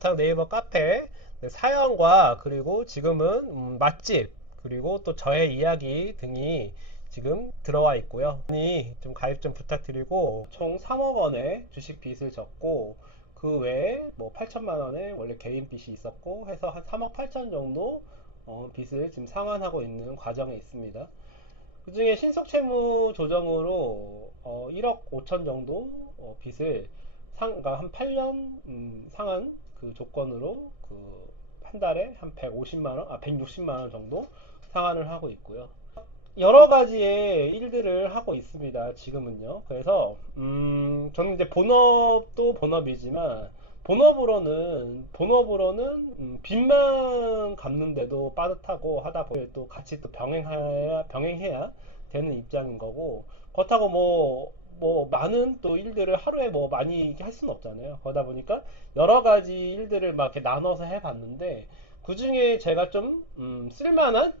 네이버 카페 사연과 그리고 지금은 맛집 그리고 또 저의 이야기 등이 지금 들어와 있고요. 좀 가입 좀 부탁드리고 총 3억 원의 주식 빚을 졌고 그 외에 뭐 8천만 원의 원래 개인 빚이 있었고 해서 한 3억 8천 정도 빚을 지금 상환하고 있는 과정에 있습니다. 그 중에 신속 채무 조정으로 1억 5천 정도 빚을 그러니까 한 8년 상한 그 조건으로 한 달에 한 150만 원, 160만 원 정도 상환을 하고 있고요. 여러 가지의 일들을 하고 있습니다. 지금은요. 그래서 저는 이제 본업도 본업이지만 본업으로는 빚만 갚는데도 빠듯하고 하다 보니 또 같이 또 병행해야 되는 입장인 거고 그렇다고 뭐 많은 또 일들을 하루에 뭐 많이 할 수는 없잖아요. 그러다 보니까 여러 가지 일들을 막 이렇게 나눠서 해봤는데 그 중에 제가 좀 쓸만한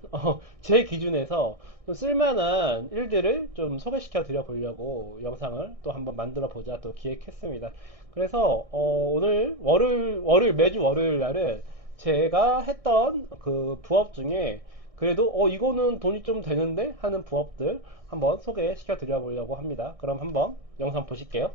제 기준에서 좀 쓸만한 일들을 좀 소개시켜 드려 보려고 영상을 또 한번 만들어 보자 또 기획했습니다. 그래서 오늘 월요일 매주 월요일 날은 제가 했던 그 부업 중에 그래도 이거는 돈이 좀 되는데 하는 부업들 한번 소개시켜 드려 보려고 합니다. 그럼 한번 영상 보실게요.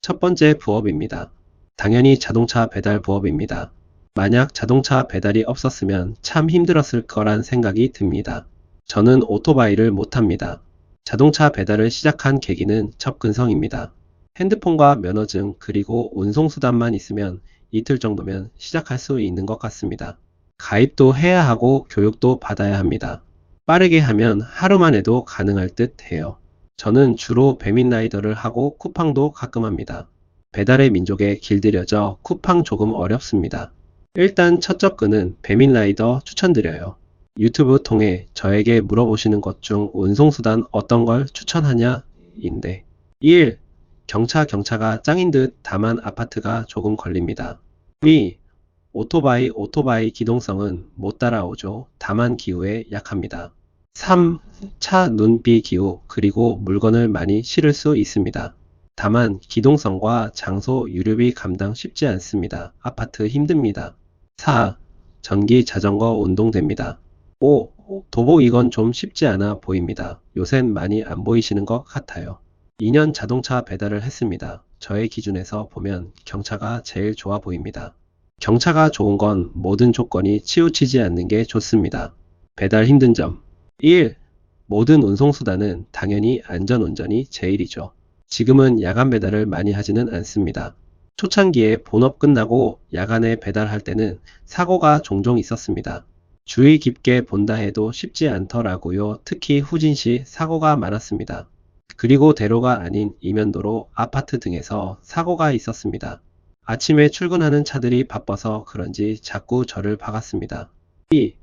첫 번째 부업입니다. 당연히 자동차 배달 부업입니다. 만약 자동차 배달이 없었으면 참 힘들었을 거란 생각이 듭니다. 저는 오토바이를 못합니다. 자동차 배달을 시작한 계기는 접근성입니다. 핸드폰과 면허증 그리고 운송수단만 있으면 이틀 정도면 시작할 수 있는 것 같습니다. 가입도 해야 하고 교육도 받아야 합니다. 빠르게 하면 하루만 해도 가능할 듯 해요. 저는 주로 배민라이더를 하고 쿠팡도 가끔 합니다. 배달의 민족에 길들여져 쿠팡 조금 어렵습니다. 일단 첫 접근은 배민라이더 추천드려요. 유튜브 통해 저에게 물어보시는 것 중 운송수단 어떤 걸 추천하냐 인데 1. 경차가 짱인 듯 다만 아파트가 조금 걸립니다. 2. 오토바이 기동성은 못 따라오죠. 다만 기후에 약합니다. 3. 차, 눈, 비, 기후, 그리고 물건을 많이 실을 수 있습니다. 다만 기동성과 장소, 유류비 감당 쉽지 않습니다. 아파트 힘듭니다. 4. 전기 자전거 운동됩니다. 5. 도보 이건 좀 쉽지 않아 보입니다. 요샌 많이 안 보이시는 것 같아요. 2년 자동차 배달을 했습니다. 저의 기준에서 보면 경차가 제일 좋아 보입니다. 경차가 좋은 건 모든 조건이 치우치지 않는 게 좋습니다. 배달 힘든 점 1. 모든 운송수단은 당연히 안전운전이 제일이죠. 지금은 야간 배달을 많이 하지는 않습니다. 초창기에 본업 끝나고 야간에 배달할 때는 사고가 종종 있었습니다. 주의 깊게 본다 해도 쉽지 않더라고요. 특히 후진시 사고가 많았습니다. 그리고 대로가 아닌 이면도로 아파트 등에서 사고가 있었습니다. 아침에 출근하는 차들이 바빠서 그런지 자꾸 저를 박았습니다. 2.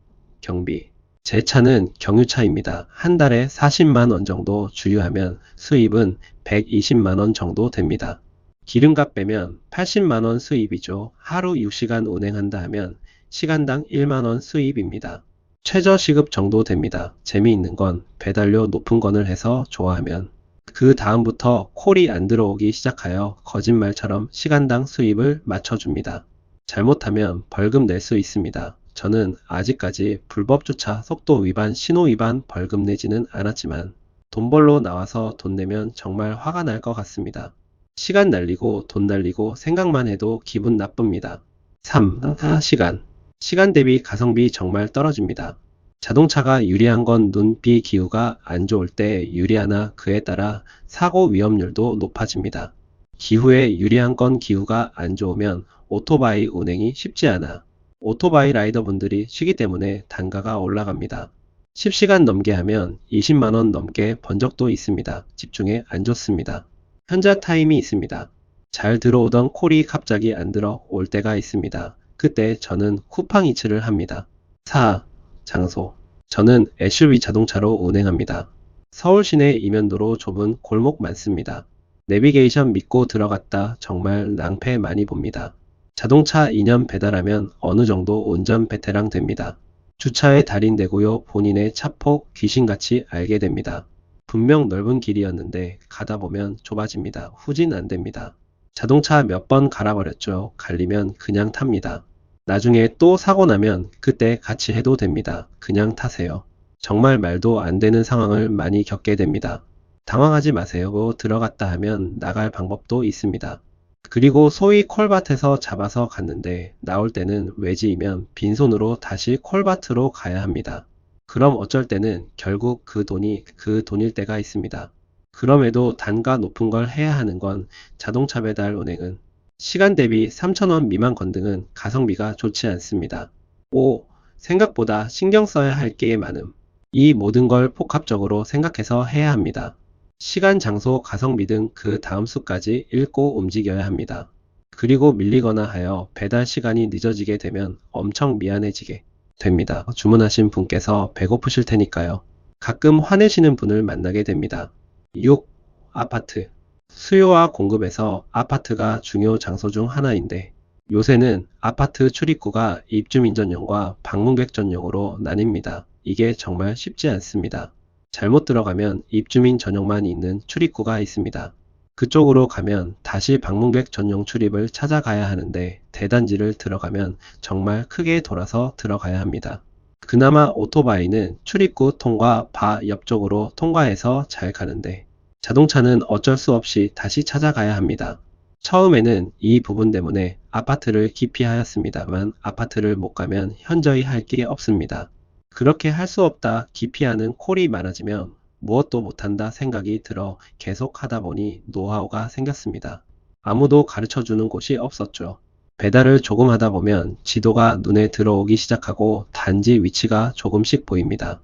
경비. 제 차는 경유차입니다. 한 달에 40만 원 정도 주유하면 수입은 120만 원 정도 됩니다. 기름값 빼면 80만 원 수입이죠. 하루 6시간 운행한다 하면 시간당 1만 원 수입입니다. 최저 시급 정도 됩니다. 재미있는 건 배달료 높은 건을 해서 좋아하면 그 다음부터 콜이 안 들어오기 시작하여 거짓말처럼 시간당 수입을 맞춰줍니다. 잘못하면 벌금 낼 수 있습니다. 저는 아직까지 불법주차, 속도 위반, 신호 위반 벌금 내지는 않았지만 돈 벌러 나와서 돈 내면 정말 화가 날 것 같습니다. 시간 날리고 돈 날리고 생각만 해도 기분 나쁩니다. 3. 시간. 시간 대비 가성비 정말 떨어집니다. 자동차가 유리한 건 눈, 비, 기후가 안 좋을 때 유리하나 그에 따라 사고 위험률도 높아집니다. 기후에 유리한 건 기후가 안 좋으면 오토바이 운행이 쉽지 않아. 오토바이 라이더분들이 쉬기 때문에 단가가 올라갑니다. 10시간 넘게 하면 20만 원 넘게 번 적도 있습니다. 집중에 안 좋습니다. 현자 타임이 있습니다. 잘 들어오던 콜이 갑자기 안 들어올 때가 있습니다. 그때 저는 쿠팡 이츠를 합니다. 4. 장소. 저는 SUV 자동차로 운행합니다. 서울 시내 이면도로 좁은 골목 많습니다. 내비게이션 믿고 들어갔다 정말 낭패 많이 봅니다. 자동차 2년 배달하면 어느 정도 운전 베테랑 됩니다. 주차의 달인 되고요. 본인의 차폭 귀신같이 알게 됩니다. 분명 넓은 길이었는데 가다 보면 좁아집니다. 후진 안 됩니다. 자동차 몇 번 갈아버렸죠. 갈리면 그냥 탑니다. 나중에 또 사고 나면 그때 같이 해도 됩니다. 그냥 타세요. 정말 말도 안 되는 상황을 많이 겪게 됩니다. 당황하지 마세요. 들어갔다 하면 나갈 방법도 있습니다. 그리고 소위 콜밭에서 잡아서 갔는데 나올 때는 외지이면 빈손으로 다시 콜밭으로 가야 합니다. 그럼 어쩔 때는 결국 그 돈이 그 돈일 때가 있습니다. 그럼에도 단가 높은 걸 해야 하는 건 자동차 배달 운행은 시간 대비 3,000원 미만 건등은 가성비가 좋지 않습니다. 5. 생각보다 신경 써야 할 게 많음. 이 모든 걸 복합적으로 생각해서 해야 합니다. 시간, 장소, 가성비 등 그 다음 수까지 읽고 움직여야 합니다. 그리고 밀리거나 하여 배달 시간이 늦어지게 되면 엄청 미안해지게 됩니다. 주문하신 분께서 배고프실 테니까요. 가끔 화내시는 분을 만나게 됩니다. 6. 아파트. 수요와 공급에서 아파트가 중요 장소 중 하나인데 요새는 아파트 출입구가 입주민 전용과 방문객 전용으로 나뉩니다. 이게 정말 쉽지 않습니다. 잘못 들어가면 입주민 전용만 있는 출입구가 있습니다. 그쪽으로 가면 다시 방문객 전용 출입을 찾아가야 하는데 대단지를 들어가면 정말 크게 돌아서 들어가야 합니다. 그나마 오토바이는 출입구 통과 바 옆쪽으로 통과해서 잘 가는데 자동차는 어쩔 수 없이 다시 찾아가야 합니다. 처음에는 이 부분 때문에 아파트를 기피하였습니다만 아파트를 못 가면 현저히 할 게 없습니다. 그렇게 할 수 없다 기피하는 콜이 많아지면 무엇도 못한다 생각이 들어 계속 하다 보니 노하우가 생겼습니다. 아무도 가르쳐주는 곳이 없었죠. 배달을 조금 하다 보면 지도가 눈에 들어오기 시작하고 단지 위치가 조금씩 보입니다.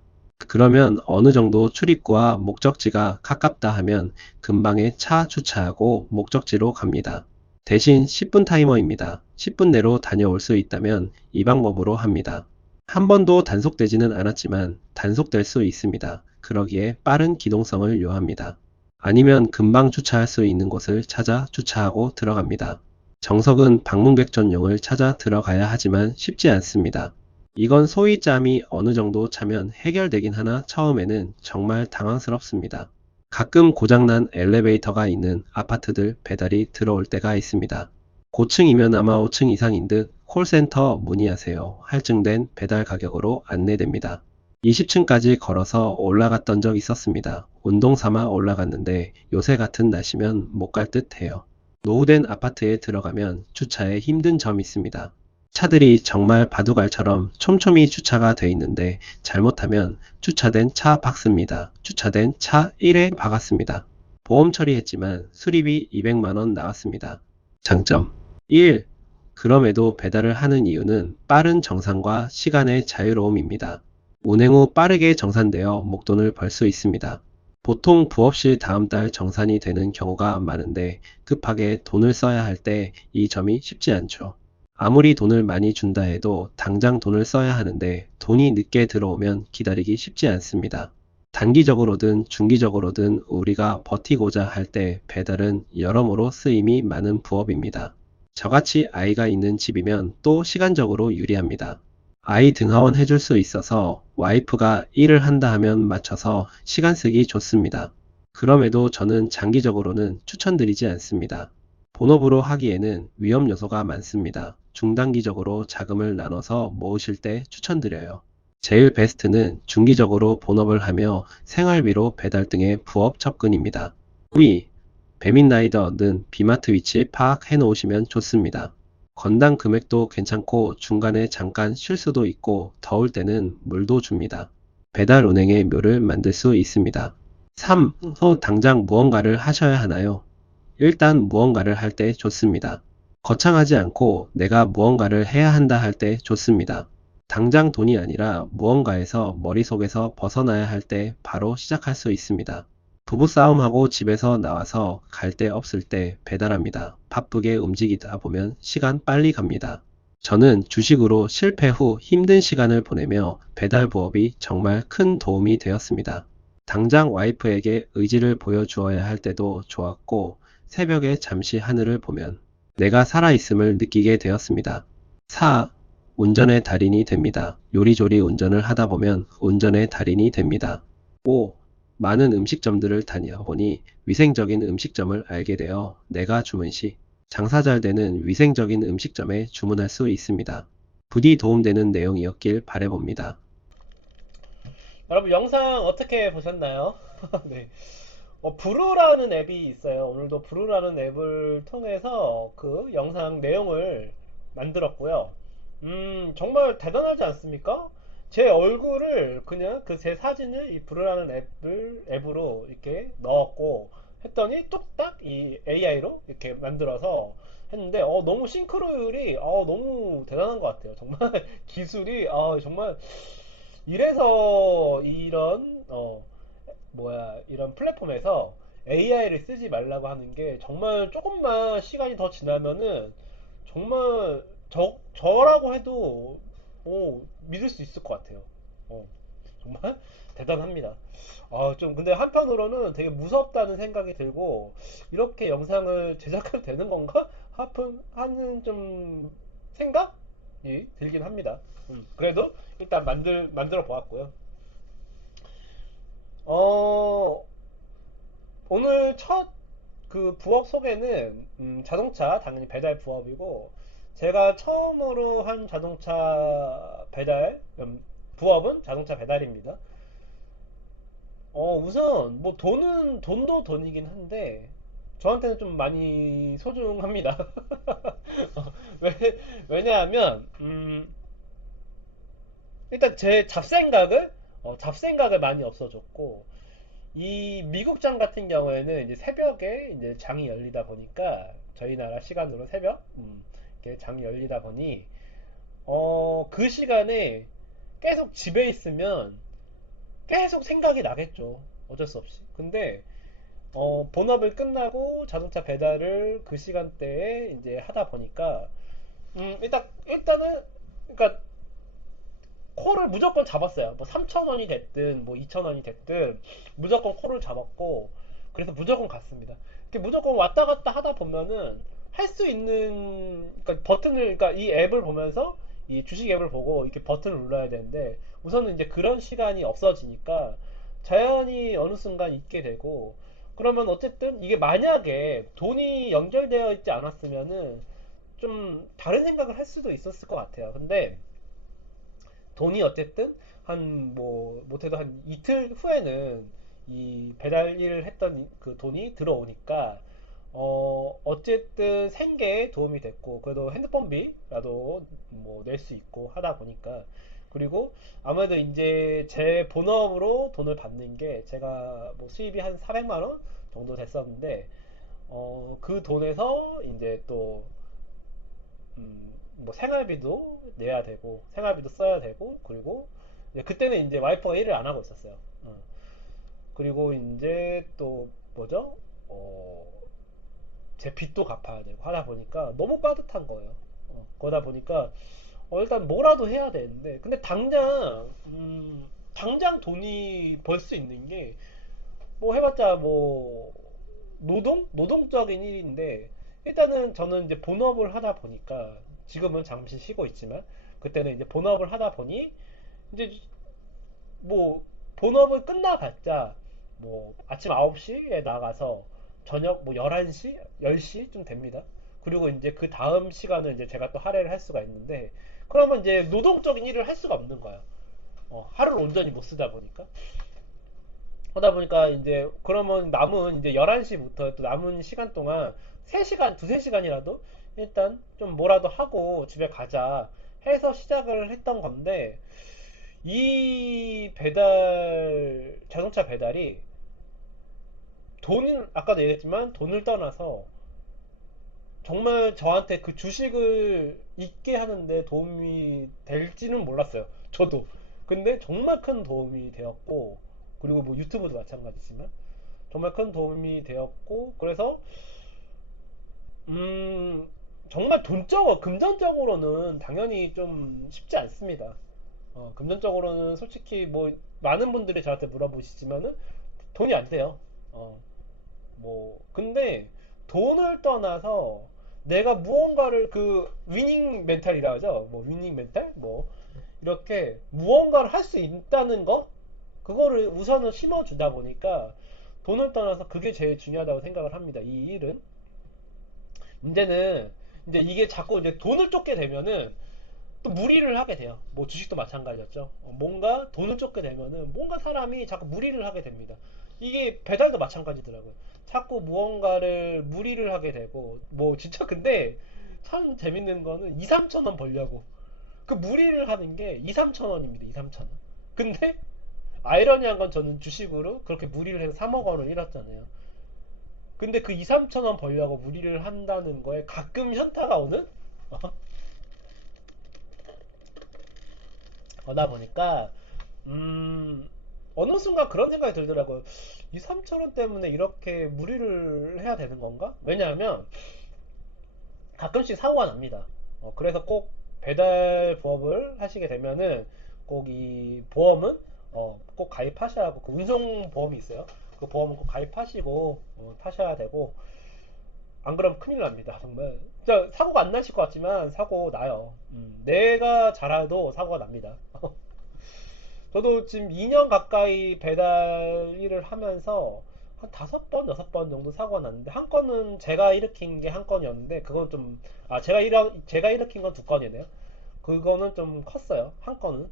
그러면 어느 정도 출입구와 목적지가 가깝다 하면 금방에 차 주차하고 목적지로 갑니다. 대신 10분 타이머입니다. 10분 내로 다녀올 수 있다면 이 방법으로 합니다. 한 번도 단속되지는 않았지만 단속될 수 있습니다. 그러기에 빠른 기동성을 요합니다. 아니면 금방 주차할 수 있는 곳을 찾아 주차하고 들어갑니다. 정석은 방문객 전용을 찾아 들어가야 하지만 쉽지 않습니다. 이건 소위 짬이 어느 정도 차면 해결되긴 하나 처음에는 정말 당황스럽습니다. 가끔 고장난 엘리베이터가 있는 아파트들 배달이 들어올 때가 있습니다. 고층이면 아마 5층 이상인 듯 콜센터 문의하세요. 할증된 배달 가격으로 안내됩니다. 20층까지 걸어서 올라갔던 적 있었습니다. 운동 삼아 올라갔는데 요새 같은 날씨면 못 갈 듯 해요. 노후된 아파트에 들어가면 주차에 힘든 점이 있습니다. 차들이 정말 바둑알처럼 촘촘히 주차가 돼 있는데 잘못하면 주차된 차 박습니다. 주차된 차 1에 박았습니다. 보험 처리했지만 수리비 200만원 나왔습니다. 장점 1. 그럼에도 배달을 하는 이유는 빠른 정산과 시간의 자유로움입니다. 운행 후 빠르게 정산되어 목돈을 벌 수 있습니다. 보통 부업시 다음 달 정산이 되는 경우가 많은데 급하게 돈을 써야 할 때 이 점이 쉽지 않죠. 아무리 돈을 많이 준다 해도 당장 돈을 써야 하는데 돈이 늦게 들어오면 기다리기 쉽지 않습니다. 단기적으로든 중기적으로든 우리가 버티고자 할 때 배달은 여러모로 쓰임이 많은 부업입니다. 저같이 아이가 있는 집이면 또 시간적으로 유리합니다. 아이 등하원 해줄 수 있어서 와이프가 일을 한다 하면 맞춰서 시간 쓰기 좋습니다. 그럼에도 저는 장기적으로는 추천드리지 않습니다. 본업으로 하기에는 위험 요소가 많습니다. 중단기적으로 자금을 나눠서 모으실 때 추천드려요. 제일 베스트는 중기적으로 본업을 하며 생활비로 배달 등의 부업 접근입니다. 2. 배민라이더는 비마트 위치 파악해 놓으시면 좋습니다. 건당 금액도 괜찮고 중간에 잠깐 쉴 수도 있고 더울 때는 물도 줍니다. 배달 운행의 묘를 만들 수 있습니다. 3. 당장 무언가를 하셔야 하나요? 일단 무언가를 할 때 좋습니다. 거창하지 않고 내가 무언가를 해야 한다 할 때 좋습니다. 당장 돈이 아니라 무언가에서 머릿속에서 벗어나야 할 때 바로 시작할 수 있습니다. 부부싸움하고 집에서 나와서 갈 데 없을 때 배달합니다. 바쁘게 움직이다 보면 시간 빨리 갑니다. 저는 주식으로 실패 후 힘든 시간을 보내며 배달 부업이 정말 큰 도움이 되었습니다. 당장 와이프에게 의지를 보여주어야 할 때도 좋았고 새벽에 잠시 하늘을 보면 내가 살아있음을 느끼게 되었습니다. 4. 운전의 달인이 됩니다. 요리조리 운전을 하다 보면 운전의 달인이 됩니다. 5. 많은 음식점들을 다녀보니 위생적인 음식점을 알게 되어 내가 주문 시 장사 잘 되는 위생적인 음식점에 주문할 수 있습니다. 부디 도움되는 내용이었길 바라봅니다. 여러분 영상 어떻게 보셨나요? 네. 브루라는 앱이 있어요. 오늘도 브루라는 앱을 통해서 그 영상 내용을 만들었고요. 정말 대단하지 않습니까? 제 얼굴을 그냥 그 제 사진을 이 브루라는 앱으로 이렇게 넣었고 했더니 뚝딱 이 AI로 이렇게 만들어서 했는데 너무 싱크로율이 너무 대단한 것 같아요. 정말 기술이 정말 이래서 이런 이런 플랫폼에서 AI를 쓰지 말라고 하는 게 정말 조금만 시간이 더 지나면은 정말 저라고 해도 믿을 수 있을 것 같아요. 어, 정말 대단합니다. 좀 근데 한편으로는 되게 무섭다는 생각이 들고 이렇게 영상을 제작해도 되는 건가? 하는 좀 생각이 들긴 합니다. 그래도 일단 만들어 보았고요. 어, 오늘 첫 그 부업 소개는 자동차 당연히 배달 부업이고 제가 처음으로 한 자동차 배달 부업은 자동차 배달입니다. 우선 뭐 돈도 돈이긴 한데 저한테는 좀 많이 소중합니다. 왜, 왜냐하면 일단 제 잡생각을 많이 없어졌고 이 미국장 같은 경우에는 이제 새벽에 이제 장이 열리다 보니까 저희 나라 시간으로 새벽 이렇게 장이 열리다 보니 그 시간에 계속 집에 있으면 계속 생각이 나겠죠. 어쩔 수 없이. 근데 본업을 끝나고 자동차 배달을 그 시간대에 이제 하다 보니까 일단은 그러니까 콜을 무조건 잡았어요. 뭐 3,000원이 됐든 뭐 2,000원이 됐든 무조건 콜을 잡았고 그래서 무조건 갔습니다. 이렇게 무조건 왔다 갔다 하다 보면은 할 수 있는 그러니까 버튼을 그러니까 이 앱을 보면서 이 주식 앱을 보고 이렇게 버튼을 눌러야 되는데 우선은 이제 그런 시간이 없어지니까 자연히 어느 순간 있게 되고 그러면 어쨌든 이게 만약에 돈이 연결되어 있지 않았으면은 좀 다른 생각을 할 수도 있었을 것 같아요. 근데 돈이 어쨌든 한 뭐 못해도 한 이틀 후에는 이 배달 일을 했던 그 돈이 들어오니까 어쨌든 생계에 도움이 됐고 그래도 핸드폰비라도 뭐 낼 수 있고 하다 보니까 그리고 아무래도 이제 제 본업으로 돈을 받는 게 제가 뭐 수입이 한 400만 원 정도 됐었는데 그 돈에서 이제 또 뭐 생활비도 내야 되고 생활비도 써야 되고 그리고 이제 그때는 이제 와이프가 일을 안 하고 있었어요. 그리고 이제 또 뭐죠? 어, 제 빚도 갚아야 되고 하다 보니까 너무 빠듯한 거예요. 그러다 보니까 일단 뭐라도 해야 되는데 근데 당장 돈이 벌 수 있는 게 뭐 해봤자 뭐 노동적인 일인데 일단은 저는 이제 본업을 하다 보니까 지금은 잠시 쉬고 있지만 그때는 이제 본업을 하다 보니 이제 뭐 본업을 끝나봤자 뭐 아침 9시에 나가서 저녁 뭐 11시, 10시쯤 됩니다. 그리고 이제 그 다음 시간을 이제 제가 또 할애를 할 수가 있는데 그러면 이제 노동적인 일을 할 수가 없는 거예요. 하루를 온전히 못 쓰다 보니까. 하다 보니까 이제 그러면 남은 이제 11시부터 또 남은 시간 동안 3시간, 두세 시간이라도 일단 좀 뭐라도 하고 집에 가자 해서 시작을 했던 건데 이 자동차 배달이 아까도 얘기했지만 돈을 떠나서 정말 저한테 그 주식을 잊게 하는데 도움이 될지는 몰랐어요. 저도. 근데 정말 큰 도움이 되었고, 그리고 뭐 유튜브도 마찬가지지만, 정말 큰 도움이 되었고, 그래서, 음, 정말 금전적으로는 당연히 좀 쉽지 않습니다. 금전적으로는 솔직히 뭐, 많은 분들이 저한테 물어보시지만은 돈이 안 돼요. 어, 근데 돈을 떠나서 내가 무언가를 위닝 멘탈이라 하죠. 뭐, 위닝 멘탈? 뭐, 이렇게 무언가를 할 수 있다는 거? 그거를 우선은 심어주다 보니까 돈을 떠나서 그게 제일 중요하다고 생각을 합니다. 이 일은. 문제는 이제 이게 자꾸 이제 돈을 쫓게 되면은 또 무리를 하게 돼요. 뭐 주식도 마찬가지였죠. 뭔가 돈을 쫓게 되면은 뭔가 사람이 자꾸 무리를 하게 됩니다. 이게 배달도 마찬가지더라고요. 자꾸 무언가를 무리를 하게 되고 뭐 진짜 근데 참 재밌는 거는 2, 3천 원 벌려고 그 무리를 하는 게 2, 3천 원입니다. 2, 3천 원. 근데 아이러니한 건 저는 주식으로 그렇게 무리를 해서 3억 원을 잃었잖아요. 근데 그 2, 3천 원 벌려고 무리를 한다는 거에 가끔 현타가 오는 거다 보니까 어느 순간 그런 생각이 들더라고요. 2, 3천 원 때문에 이렇게 무리를 해야 되는 건가? 왜냐하면 가끔씩 사고가 납니다. 그래서 꼭 배달 부업을 하시게 되면은 꼭 이 보험은 꼭 가입하셔야 하고 그 운송 보험이 있어요. 그 보험은 꼭 가입하시고 타셔야 되고 안 그러면 큰일 납니다. 정말 진짜 사고가 안 나실 것 같지만 사고 나요. 내가 잘해도 사고가 납니다. 저도 지금 2년 가까이 배달 일을 하면서 한 5번, 6번 정도 사고가 났는데 한 건은 제가 일으킨 게 한 건이었는데 그건 좀 제가 일으킨 건 2건이네요. 그거는 좀 컸어요. 한 건은.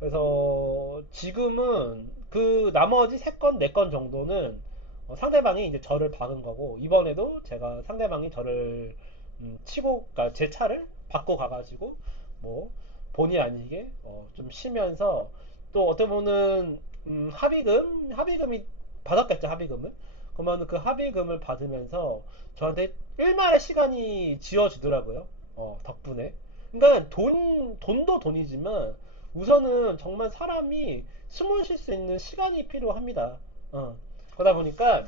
그래서 지금은 그 나머지 3건, 4건 정도는 상대방이 이제 저를 박은 거고 이번에도 제가 상대방이 저를 치고 그러니까 제 차를 받고 가가지고 뭐 본의 아니게 좀 쉬면서 또 어떻게 보면 합의금이 받았겠죠. 합의금을. 그러면 그 합의금을 받으면서 저한테 일말의 시간이 지어지더라고요. 덕분에. 그러니까 돈도 돈이지만 우선은 정말 사람이 숨을 쉴 수 있는 시간이 필요합니다. 그러다 보니까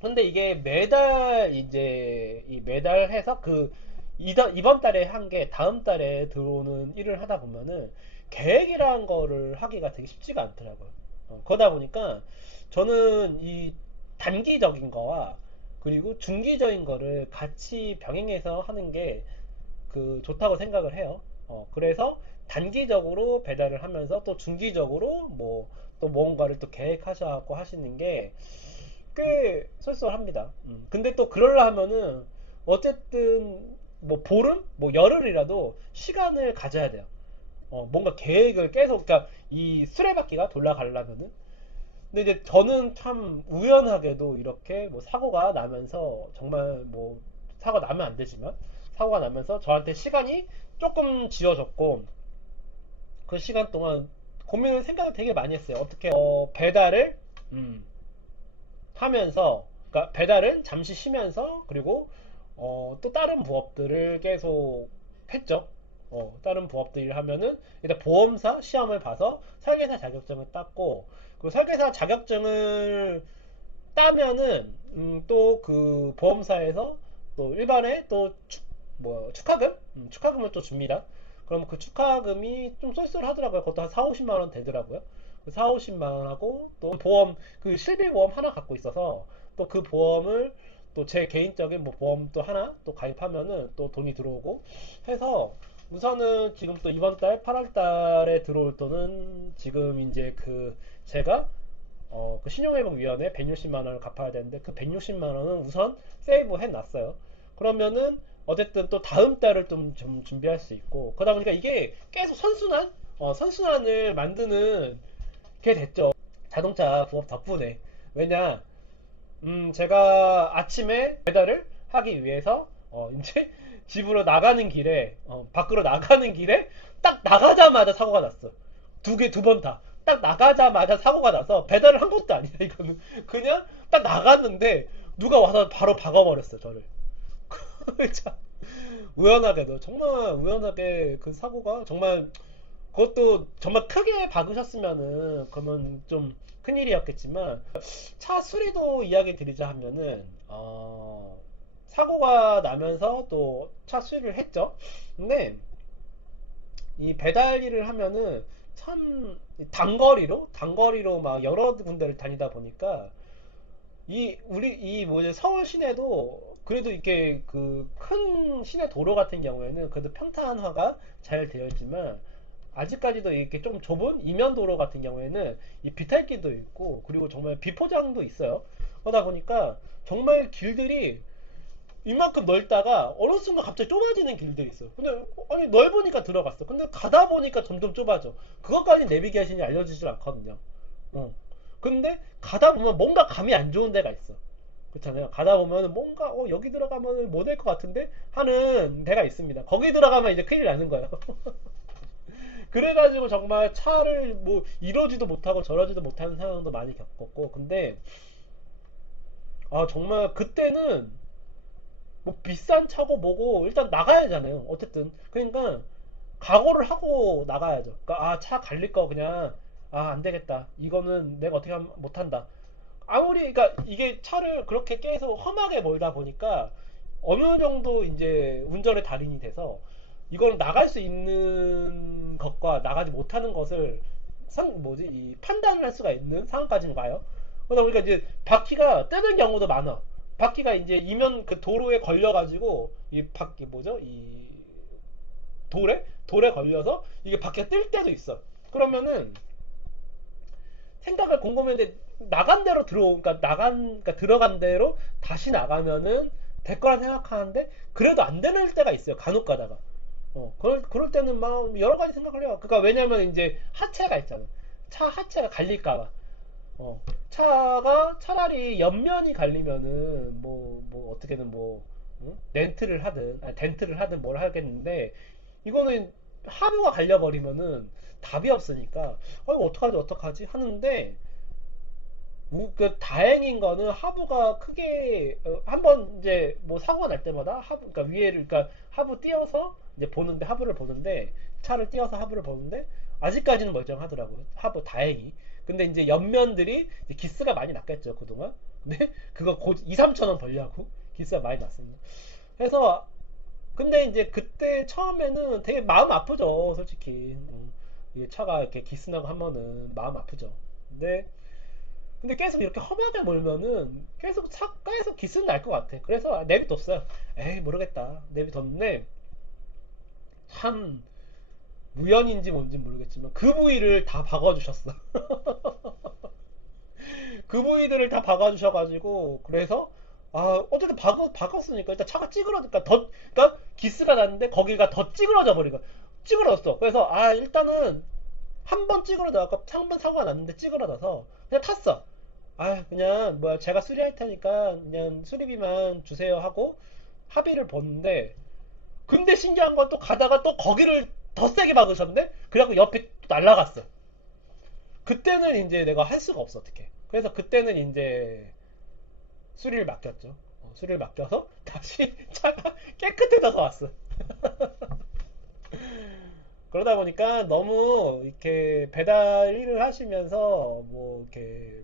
근데 이게 매달 이제 이 매달 해서 그 이번 달에 한 게 다음 달에 들어오는 일을 하다 보면은 계획이라는 거를 하기가 되게 쉽지가 않더라고요. 그러다 보니까 저는 이 단기적인 거와 그리고 중기적인 거를 같이 병행해서 하는 게 그 좋다고 생각을 해요. 그래서 단기적으로 배달을 하면서 또 중기적으로 뭐 또 뭔가를 또 계획하셔갖고 하시는 게 꽤 쏠쏠합니다. 근데 또 그러려 하면은 어쨌든 뭐 보름, 뭐 열흘이라도 시간을 가져야 돼요. 뭔가 계획을 계속 그러니까 이 수레바퀴가 돌아가려면은 근데 이제 저는 참 우연하게도 이렇게 뭐 사고가 나면서 정말 뭐 사고 나면 안 되지만 사고가 나면서 저한테 시간이 조금 지어졌고 그 시간 동안 고민을 생각을 되게 많이 했어요. 어떻게 배달을 음, 하면서 그러니까 배달은 잠시 쉬면서 그리고 또 다른 부업들을 계속 했죠. 다른 부업들을 하면은 일단 보험사 시험을 봐서 설계사 자격증을 땄고 그 설계사 자격증을 따면은 또 그 보험사에서 또 일반에 또 축하금? 축하금을 또 줍니다. 그럼 그 축하금이 좀 쏠쏠하더라고요. 그것도 한 4, 50만 원 되더라고요. 4, 50만 원하고 또 보험 그 실비보험 하나 갖고 있어서 또 그 보험을 또 제 개인적인 뭐 보험 또 하나 또 가입하면은 또 돈이 들어오고 해서 우선은 지금 또 이번 달 8월 달에 들어올 돈은 지금 이제 그 제가 그 신용회복위원회 160만 원을 갚아야 되는데 그 160만 원은 우선 세이브 해놨어요. 그러면은 어쨌든 또 다음 달을 좀 준비할 수 있고 그러다 보니까 이게 계속 선순환을 만드는 게 됐죠. 자동차 부업 덕분에. 왜냐, 제가 아침에 배달을 하기 위해서 이제 집으로 나가는 길에 밖으로 나가는 길에 딱 나가자마자 사고가 났어. 두 번 다. 딱 나가자마자 사고가 나서 배달을 한 것도 아니야 이거는 그냥 딱 나갔는데 누가 와서 바로 박아버렸어 저를. 참 우연하게도 정말 우연하게 그 사고가 정말 그것도 정말 크게 박으셨으면은 그러면 좀 큰일이었겠지만 차 수리도 이야기 드리자 하면은 사고가 나면서 또 차 수리를 했죠. 근데 이 배달 일을 하면은 참 단거리로 막 여러 군데를 다니다 보니까 이 뭐지 서울 시내도 그래도 이렇게 그 큰 시내 도로 같은 경우에는 그래도 평탄화가 잘 되어 있지만 아직까지도 이렇게 좀 좁은 이면 도로 같은 경우에는 이 비탈길도 있고 그리고 정말 비포장도 있어요. 그러다 보니까 정말 길들이 이만큼 넓다가 어느 순간 갑자기 좁아지는 길들이 있어. 근데 아니 넓으니까 들어갔어. 근데 가다 보니까 점점 좁아져. 그것까지 내비게이션이 알려주질 않거든요. 어. 근데 가다 보면 뭔가 감이 안 좋은 데가 있어. 그렇잖아요. 가다 보면 뭔가 여기 들어가면 못 될 것 같은데 하는 데가 있습니다. 거기 들어가면 이제 큰일 나는 거예요. 그래가지고 정말 차를 뭐 이러지도 못하고 저러지도 못하는 상황도 많이 겪었고, 근데 아 정말 그때는 뭐 비싼 차고 뭐고 일단 나가야잖아요. 어쨌든 그러니까 각오를 하고 나가야죠. 그러니까 아 차 갈릴 거 그냥 아 안 되겠다. 이거는 내가 어떻게 하면 못한다. 아무리 그러니까 이게 차를 그렇게 계속 험하게 몰다 보니까 어느 정도 이제 운전의 달인이 돼서 이걸 나갈 수 있는 것과 나가지 못하는 것을 뭐지 이 판단을 할 수가 있는 상황까지는 가요. 그러다 보니까 이제 바퀴가 뜨는 경우도 많아. 바퀴가 이제 이면 그 도로에 걸려가지고 이 바퀴 뭐죠 이 돌에 걸려서 이게 바퀴가 뜰 때도 있어. 그러면은 생각을 곰곰이는데 나간 대로 그러니까 그러니까 들어간 대로 다시 나가면은 될 거라 생각하는데 그래도 안 되는 때가 있어요. 간혹 가다가. 그럴 때는 막 여러 가지 생각을 해요. 그러니까 왜냐면 이제 하체가 있잖아. 차 하체가 갈릴까봐. 차가 차라리 옆면이 갈리면은 뭐 어떻게든 뭐 응? 렌트를 하든 아니, 덴트를 하든 뭘 하겠는데 이거는 하부가 갈려버리면은 답이 없으니까 이거 어떡하지 하는데 그 다행인 거는 하부가 크게 한번 이제 뭐 사고가 날 때마다 하부 그러니까 위에를 그러니까 하부 띄어서 이제 보는데 하부를 보는데 차를 띄어서 하부를 보는데 아직까지는 멀쩡하더라고요. 하부 다행히. 근데 이제 옆면들이 이제 기스가 많이 났겠죠 그동안. 근데 그거 곧 2, 3천 원 벌려고 기스가 많이 났습니다. 그래서 근데 이제 그때 처음에는 되게 마음 아프죠 솔직히. 이게 차가 이렇게 기스 나고 하면은 마음 아프죠. 근데 계속 이렇게 험하게 몰면은 계속 기스는 날 것 같아. 그래서 내비뒀어요. 에이 모르겠다. 내비뒀는데 참 우연인지 뭔지 모르겠지만 그 부위를 다 박아주셨어. 그 부위들을 다 박아주셔가지고 그래서 어쨌든 박았으니까 일단 차가 찌그러니까 그러니까 기스가 났는데 거기가 더 찌그러져 버린 거야. 찌그러졌어. 그래서 일단은 한 번 찌그러져 아까 한 번 사고가 났는데 찌그러져서 그냥 탔어. 그냥 뭐야 제가 수리할 테니까 그냥 수리비만 주세요 하고 합의를 봤는데 근데 신기한 건 또 가다가 또 거기를 더 세게 박으셨는데 그래갖고 옆에 또 날라갔어. 그때는 이제 내가 할 수가 없어 어떻게. 그래서 그때는 이제 수리를 맡겼죠. 수리를 맡겨서 다시 차가 깨끗해져서 왔어. 그러다 보니까 너무 이렇게 배달 일을 하시면서 뭐 이렇게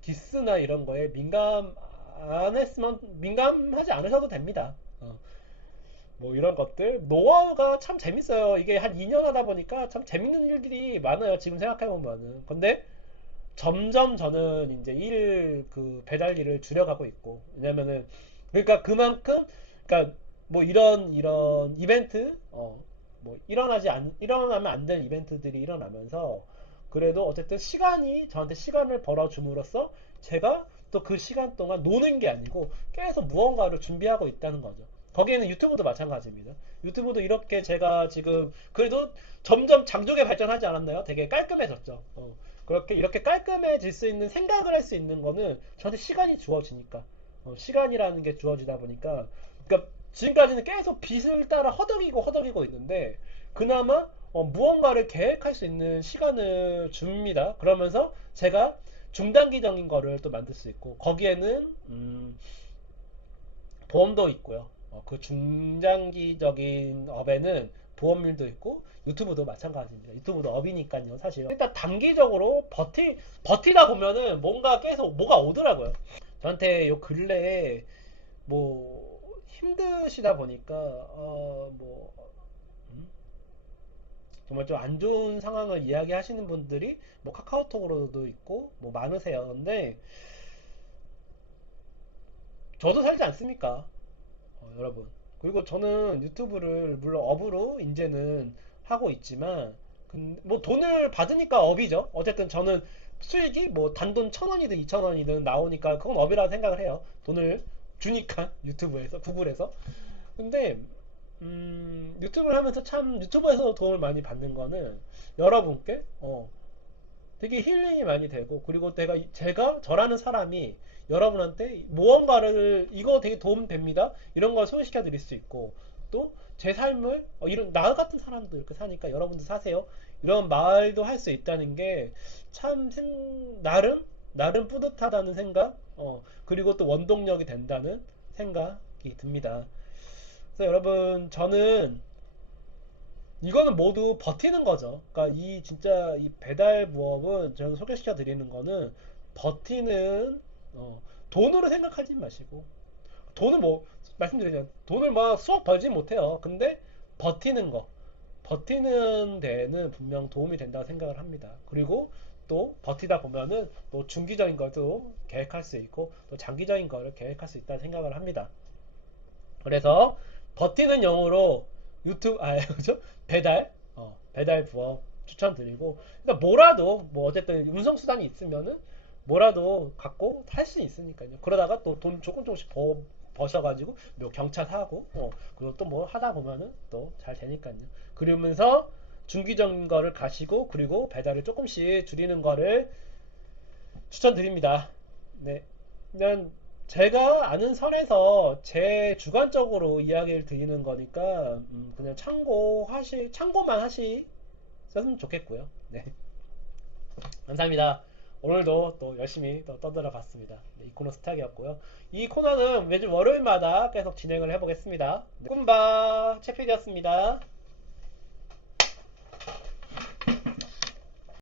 기스나 이런 거에 민감하지 않으셔도 됩니다. 뭐 이런 것들 노하우가 참 재밌어요. 이게 한 2년 하다 보니까 참 재밌는 일들이 많아요. 지금 생각해 보면은. 근데 점점 저는 이제 그 배달 일을 줄여가고 있고 왜냐면은 그러니까 그만큼 그러니까 뭐 이런 이벤트 뭐 일어나면 안 될 이벤트들이 일어나면서 그래도 어쨌든 저한테 시간을 벌어줌으로써 제가 또 그 시간 동안 노는 게 아니고 계속 무언가를 준비하고 있다는 거죠. 거기에는 유튜브도 마찬가지입니다. 유튜브도 이렇게 제가 지금 그래도 점점 장족에 발전하지 않았나요? 되게 깔끔해졌죠. 그렇게 이렇게 깔끔해질 수 있는 생각을 할 수 있는 거는 저한테 시간이 주어지니까 시간이라는 게 주어지다 보니까 그러니까 지금까지는 계속 빚을 따라 허덕이고 있는데 그나마 무언가를 계획할 수 있는 시간을 줍니다. 그러면서 제가 중단기적인 거를 또 만들 수 있고 거기에는 보험도 있고요. 그 중장기적인 업에는 보험률도 있고 유튜브도 마찬가지입니다. 유튜브도 업이니까요, 사실. 일단 단기적으로 버티다 보면은 뭔가 계속 뭐가 오더라고요. 저한테 요 근래에 뭐 힘드시다 보니까 뭐 정말 좀 안 좋은 상황을 이야기하시는 분들이 뭐 카카오톡으로도 있고 뭐 많으세요. 근데 저도 살지 않습니까? 여러분. 그리고 저는 유튜브를 물론 업으로 이제는 하고 있지만 뭐 돈을 받으니까 업이죠. 어쨌든 저는 수익이 뭐 단돈 1,000원이든 2,000원이든 나오니까 그건 업이라고 생각을 해요. 돈을 주니까 유튜브에서 구글에서. 근데 유튜브를 하면서 참 유튜브에서 도움을 많이 받는 거는 여러분께 되게 힐링이 많이 되고, 그리고 제가 저라는 사람이 여러분한테 무언가를 이거 되게 도움 됩니다 이런 걸 소개시켜 드릴 수 있고, 또 제 삶을 이런 나 같은 사람도 이렇게 사니까 여러분도 사세요 이런 말도 할 수 있다는 게 참 나름 뿌듯하다는 생각, 그리고 또 원동력이 된다는 생각이 듭니다. 그래서 여러분, 저는 이거는 모두 버티는 거죠. 그러니까 진짜 이 배달 부업은 저는 소개시켜 드리는 거는 버티는, 돈으로 생각하지 마시고, 돈은 뭐 말씀드리잖아요. 돈을 막 수억 벌진 못해요. 근데 버티는 거, 버티는 데에는 분명 도움이 된다고 생각을 합니다. 그리고 또 버티다 보면은 또 중기적인 것도 계획할 수 있고, 또 장기적인 거를 계획할 수 있다는 생각을 합니다. 그래서 버티는 영어로 유튜브 그죠? 배달 부업 추천드리고, 그러니까 뭐라도 뭐 어쨌든 운송 수단이 있으면은 뭐라도 갖고 할 수 있으니까요. 그러다가 또 돈 조금씩 버셔가지고 뭐 경차 사고, 그리고 또 뭐 하다 보면은 또 잘 되니까요. 그러면서 중기적인 거를 가시고, 그리고 배달을 조금씩 줄이는 거를 추천드립니다. 네. 그냥 제가 아는 선에서 제 주관적으로 이야기를 드리는 거니까, 그냥 참고만 하셨으면 좋겠고요. 네. 감사합니다. 오늘도 또 열심히 또 떠들어 봤습니다. 네, 이 코너 스탁이었고요. 이 코너는 매주 월요일마다 계속 진행을 해보겠습니다. 네, 꿈바 채필이었습니다.